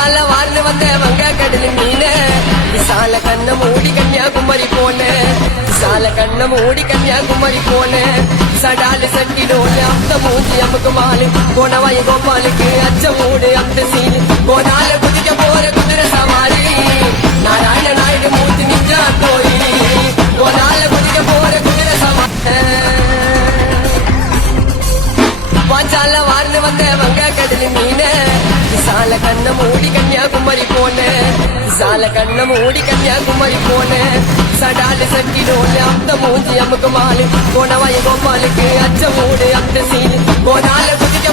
பாஞ்சால வாழ்ந்து வந்த வங்க கடல் மீன விசால கண்ண மூடி கன்னியாகுமரி போன விசால கண்ண மூடி கன்னியாகுமரி போன சடாலு சட்டிடோல அந்த மூஞ்சி அமுக்கு மாலு போனவாய் கோபாலுக்கு அச்ச மூடு அந்த சீனு போனால குதிக்க போற குதிரை சவாரி நாராயண நாயுடு மூச்சு நின்றா கோயில் போனால குதிக்க போற குதிரை சவாரி பாஞ்சால வாழ்ந்து வந்த வங்க கடல் மீன விசால கண்ண மூடி கன்னியாகுமரி போன விசால கண்ண மூடி கன்னியாகுமரி போன சடாலு சட்டிடோல அந்த மூஞ்சி அமுக்கு மாலு போனவாய் கோபாலுக்கு அச்ச மூடு அந்த சீனு போனால குதிக்க